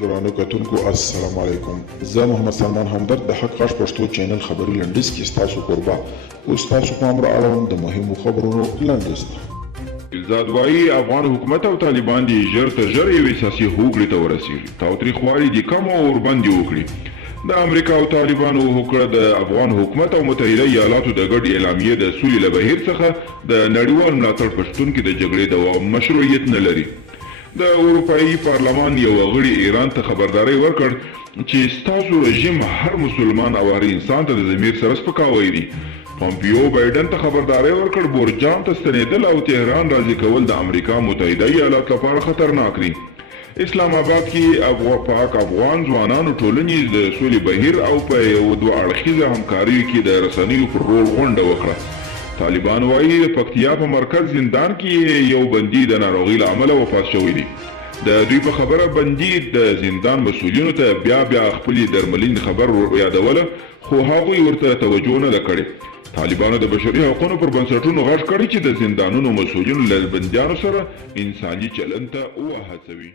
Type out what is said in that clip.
درانه کتونکو السلام علیکم. زه محمد سلمان همدرد د حق غږ پښتو چینل خبري لنډیز کې ستاسو کوربه اوس تاسو پام را اړوم د مهمو خبرونو لنډیز ته. زادوایي افغان حکومت او طالبان دي ژر تر ژره یوې سیاسي هوکړې ته ورسېږي. تاوتریخوالي دي کم او ورباندې وکړي. د امریکا او طالبانو هوکړه د افغان حکومت او متحده ایالاتو د ګډ اعلامیې د سولې له بهیر څخه د نړیوال ملاتړ په شتون کې د جګړې دوام مشروعیت نه لري. د اروپایي پارلمان یو غړي ایران ته خبرداری ورکړ چې ستاسو رژیم هر مسلمان او هر انسان ته د ضمیر سره سپکاوی دي. پومپیو بایدن ته خبرداری ورکړ بورجان ته ستنېدل او تهران راضي کول د امریکا متحده ایالات لپاره خطرناک دي. اسلام آباد کې پاک افغان ځوانانو ټولنې د سولې بهیر او په یو دوه اړخیزه همکاریو کې د رسنیو پر رول غونډه وکړه. طالبان وایي د پکتیا په مرکز زندان کې یو بندي د ناروغۍ له امله وفات شوی دی. د دوی په خبره بندي د زندان مسؤلینو ته بیا خپلې درملین خبر یادوله خو هغوی ورته توجه نه ده کړې. طالبانو د بشري حقوقو پر بنسټونو غږ کړی چې د زندانونو مسؤلینو له بندیانو سره انساني چلند ته وهڅوي.